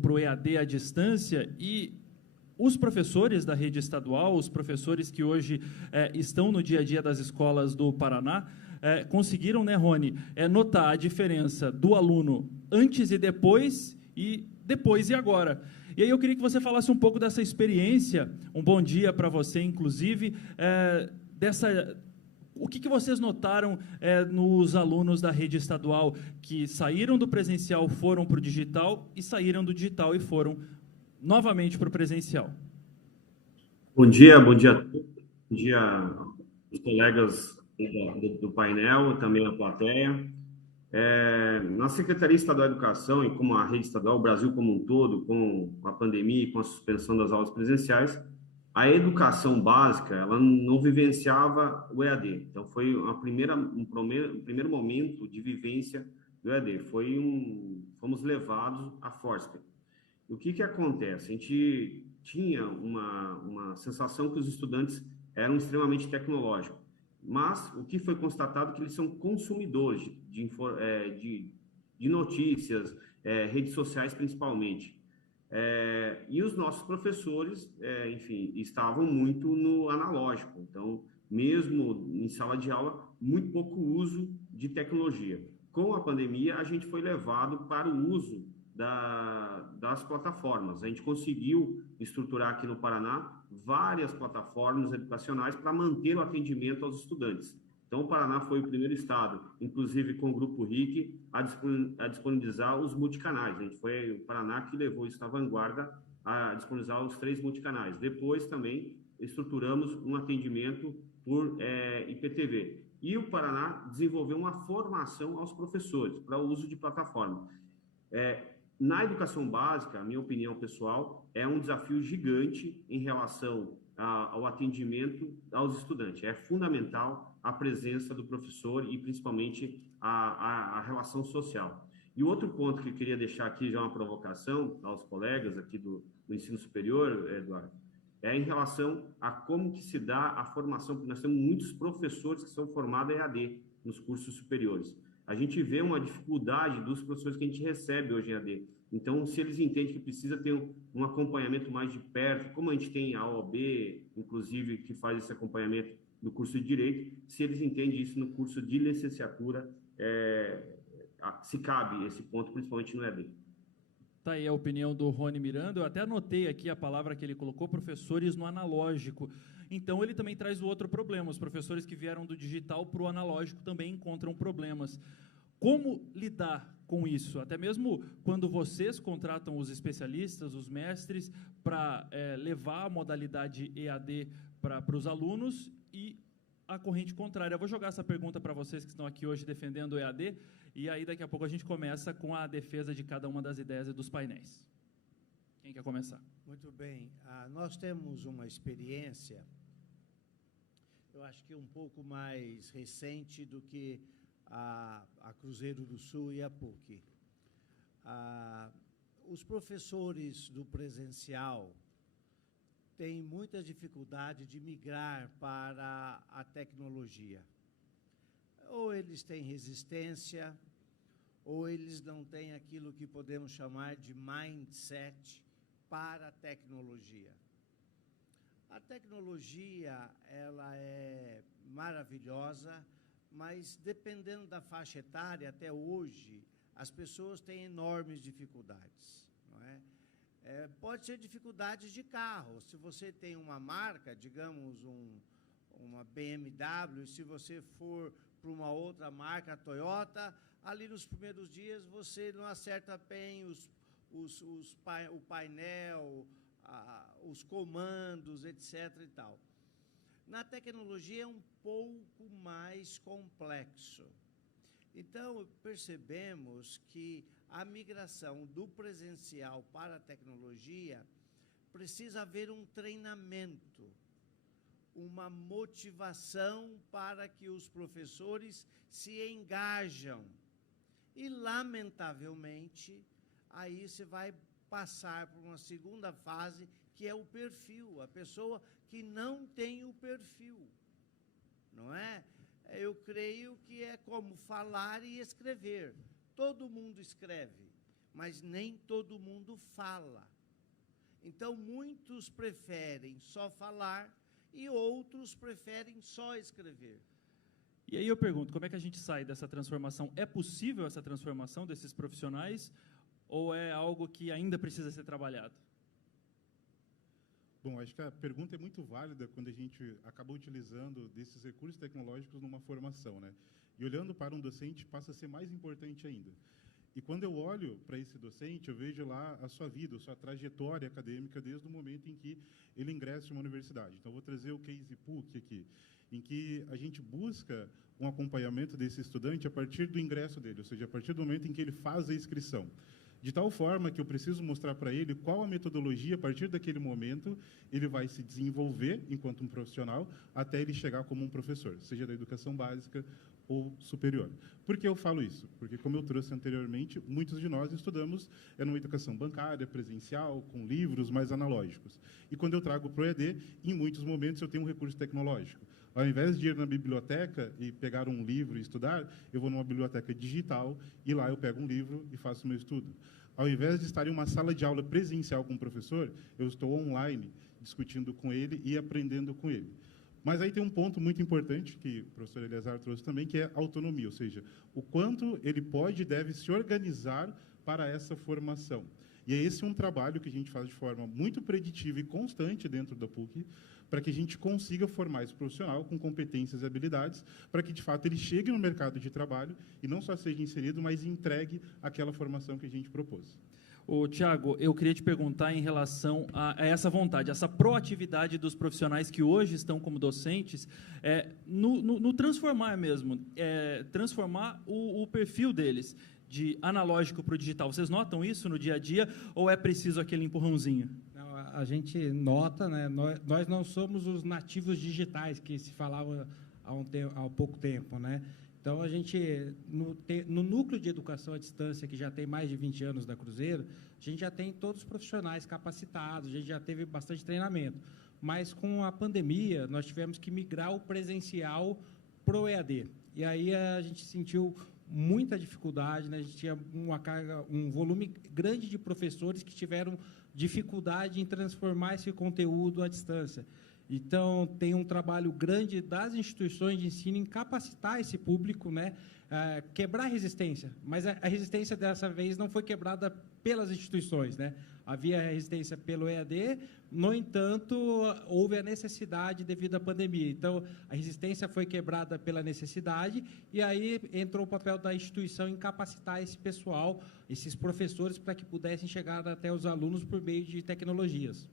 para o EAD à distância, e os professores da rede estadual, os professores que hoje estão no dia a dia das escolas do Paraná, conseguiram, né, Rony, notar a diferença do aluno antes e depois e agora. E aí eu queria que você falasse um pouco dessa experiência, um bom dia para você, inclusive, o que vocês notaram nos alunos da rede estadual que saíram do presencial, foram para o digital, e saíram do digital e foram novamente para o presencial? Bom dia a todos. Bom dia aos colegas do painel, também a plateia. Na Secretaria Estadual de Educação e como a rede estadual, o Brasil como um todo, com a pandemia e com a suspensão das aulas presenciais, a educação básica ela não vivenciava o EAD. Então, foi um primeiro momento de vivência do EAD. Fomos levados à força. O que acontece? A gente tinha uma sensação que os estudantes eram extremamente tecnológicos, mas o que foi constatado é que eles são consumidores de notícias, redes sociais principalmente. E os nossos professores, enfim, estavam muito no analógico. Então, mesmo em sala de aula, muito pouco uso de tecnologia. Com a pandemia, a gente foi levado para o uso das plataformas. A gente conseguiu estruturar aqui no Paraná várias plataformas educacionais para manter o atendimento aos estudantes. Então, o Paraná foi o primeiro estado, inclusive com o Grupo RIC, a disponibilizar os multicanais. A gente foi o Paraná que levou isso à vanguarda a disponibilizar os 3 multicanais. Depois, também, estruturamos um atendimento por IPTV. E o Paraná desenvolveu uma formação aos professores para o uso de plataforma. Na educação básica, a minha opinião pessoal, é um desafio gigante em relação ao atendimento aos estudantes. É fundamental a presença do professor e, principalmente, a relação social. E outro ponto que eu queria deixar aqui, já uma provocação aos colegas aqui do ensino superior, Eduardo, é em relação a como que se dá a formação, porque nós temos muitos professores que são formados em EAD nos cursos superiores. A gente vê uma dificuldade dos professores que a gente recebe hoje em AD. Então, se eles entendem que precisa ter um acompanhamento mais de perto, como a gente tem a OAB, inclusive, que faz esse acompanhamento no curso de Direito, se eles entendem isso no curso de licenciatura, se cabe esse ponto, principalmente no EAD. Tá aí a opinião do Rony Miranda. Eu até anotei aqui a palavra que ele colocou, professores no analógico. Então, ele também traz o outro problema. Os professores que vieram do digital para o analógico também encontram problemas. Como lidar com isso? Até mesmo quando vocês contratam os especialistas, os mestres, para levar a modalidade EAD para os alunos e a corrente contrária. Eu vou jogar essa pergunta para vocês que estão aqui hoje defendendo o EAD, e aí daqui a pouco a gente começa com a defesa de cada uma das ideias e dos painéis. Quem quer começar? Muito bem. Nós temos uma experiência, eu acho que um pouco mais recente do que a Cruzeiro do Sul e a PUC. Os professores do presencial têm muita dificuldade de migrar para a tecnologia. Ou eles têm resistência, ou eles não têm aquilo que podemos chamar de mindset para a tecnologia. A tecnologia, ela é maravilhosa, mas dependendo da faixa etária, até hoje, as pessoas têm enormes dificuldades, não é? Pode ser dificuldades de carro. Se você tem uma marca, digamos, uma BMW, se você for para uma outra marca, a Toyota, ali nos primeiros dias você não acerta bem o painel, os comandos, etc. e tal. Na tecnologia é um pouco mais complexo. Então, percebemos que a migração do presencial para a tecnologia precisa haver um treinamento, uma motivação para que os professores se engajam. E, lamentavelmente, aí você vai passar por uma segunda fase, que é o perfil, a pessoa que não tem o perfil, não é? Eu creio que é como falar e escrever. Todo mundo escreve, mas nem todo mundo fala. Então, muitos preferem só falar e outros preferem só escrever. E aí eu pergunto, como é que a gente sai dessa transformação? É possível essa transformação desses profissionais ou é algo que ainda precisa ser trabalhado? Bom, acho que a pergunta é muito válida quando a gente acaba utilizando desses recursos tecnológicos numa formação, né? E olhando para um docente passa a ser mais importante ainda. E quando eu olho para esse docente, eu vejo lá a sua vida, a sua trajetória acadêmica desde o momento em que ele ingressa em uma universidade. Então, eu vou trazer o case PUC aqui, em que a gente busca um acompanhamento desse estudante a partir do ingresso dele, ou seja, a partir do momento em que ele faz a inscrição. De tal forma que eu preciso mostrar para ele qual a metodologia, a partir daquele momento, ele vai se desenvolver enquanto um profissional, até ele chegar como um professor, seja da educação básica ou superior. Por que eu falo isso? Porque, como eu trouxe anteriormente, muitos de nós estudamos numa educação bancária, presencial, com livros mais analógicos. E, quando eu trago para o EAD, em muitos momentos eu tenho um recurso tecnológico. Ao invés de ir na biblioteca e pegar um livro e estudar, eu vou numa biblioteca digital e lá eu pego um livro e faço o meu estudo. Ao invés de estar em uma sala de aula presencial com o professor, eu estou online, discutindo com ele e aprendendo com ele. Mas aí tem um ponto muito importante, que o professor Eleazar trouxe também, que é a autonomia, ou seja, o quanto ele pode e deve se organizar para essa formação. E é esse um trabalho que a gente faz de forma muito preditiva e constante dentro da PUC, para que a gente consiga formar esse profissional com competências e habilidades, para que, de fato, ele chegue no mercado de trabalho e não só seja inserido, mas entregue aquela formação que a gente propôs. Ô, Tiago, eu queria te perguntar em relação a essa vontade, essa proatividade dos profissionais que hoje estão como docentes, no transformar mesmo, transformar o perfil deles de analógico para o digital. Vocês notam isso no dia a dia ou é preciso aquele empurrãozinho? Não, a gente nota, né? Nós não somos os nativos digitais que se falava há pouco tempo, né? Então, a gente, no núcleo de educação à distância, que já tem mais de 20 anos da Cruzeiro, a gente já tem todos os profissionais capacitados, a gente já teve bastante treinamento. Mas, com a pandemia, nós tivemos que migrar o presencial para o EAD. E aí a gente sentiu muita dificuldade, né? A gente tinha um volume grande de professores que tiveram dificuldade em transformar esse conteúdo à distância. Então, tem um trabalho grande das instituições de ensino em capacitar esse público, né? Quebrar a resistência. Mas a resistência, dessa vez, não foi quebrada pelas instituições, né? Havia resistência pelo EAD, no entanto, houve a necessidade devido à pandemia. Então, a resistência foi quebrada pela necessidade e aí entrou o papel da instituição em capacitar esse pessoal, esses professores, para que pudessem chegar até os alunos por meio de tecnologias.